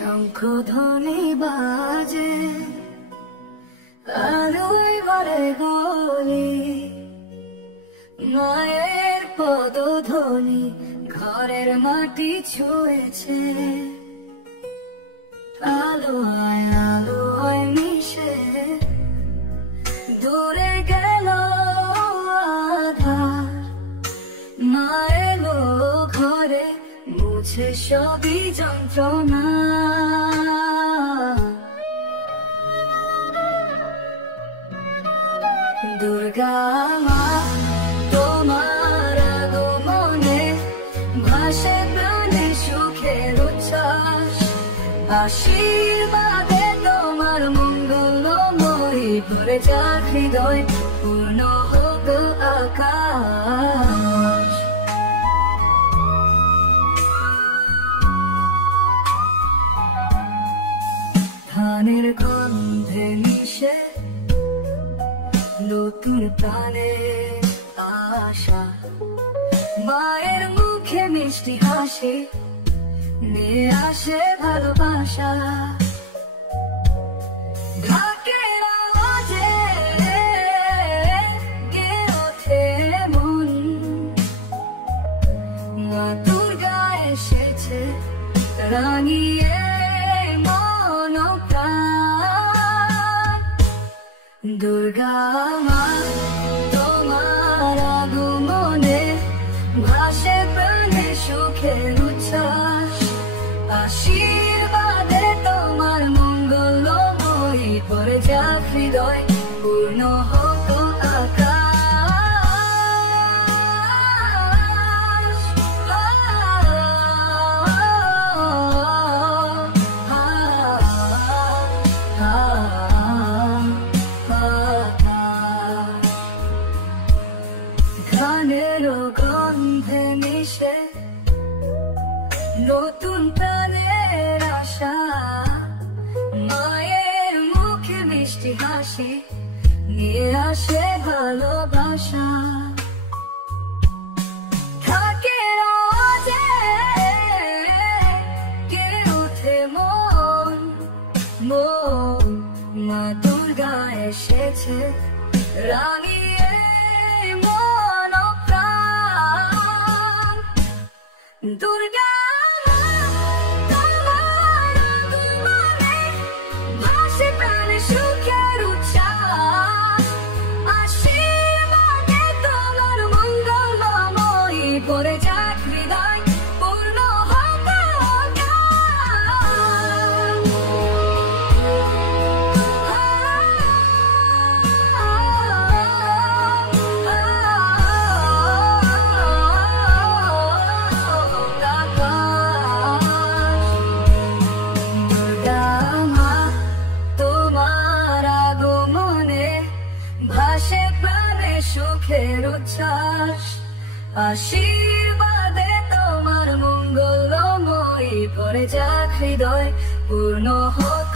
শঙ্খধ্বনি বাজে আলোয় ভরে গলি, মায়ের পদধ্বনি ঘরের মাটি ছুঁয়েছে। আলোয় মিশে দূরে গেল আধার, মা এলো ঘরে মুছে সবই যন্ত্রণা। দুর্গা মা তোমার আগমনে ভাসে প্রাণে সুখের উচ্ছ্বাস, আশীর্বাদে তোমার মঙ্গলময়ী ভরে যাক হৃদয়, পূর্ণ হোক আকাশ। ধানের গন্ধে মিশে নতুন প্রাণে আশা, মায়ের মুখে মিষ্টি হাসি নিয়ে আসে ভালোবাসা। ঢাকের আওয়াজে গেয়ে ওঠে মন, মা দুর্গা এসেছে রাঙিয়ে মন প্রাণ। দুর্গা মা তোমার আগমনে ভাসে প্রাণে সুখের উচ্ছ্বাস, আশীর্বাদে তোমার মঙ্গলময়ী ভরে যাক হৃদয়, পূর্ণ হোক আকাশ। ধানের গন্ধে মিশে নতুন প্রাণের আশা, মায়ের মুখে মিষ্টি হাসি নিয়ে আসে ভালোবাসা। ঢাকের আওয়াজে গেয়ে ওঠে মন, মা দুর্গা এসেছে রাঙিয়ে মন প্রাণ। দুর্গা তোমার আগমনে ভাসে প্রাণে সুখের উচ্ছ্বাস, আশীর্বাদে তোমার মঙ্গলময়ী ভরে যাক হৃদয়, পূর্ণ হোক সুখের উচ্ছ্বাস, আশীর্বাদে তোমার মঙ্গলময়ী ভরে যাক হৃদয়, পূর্ণ হোক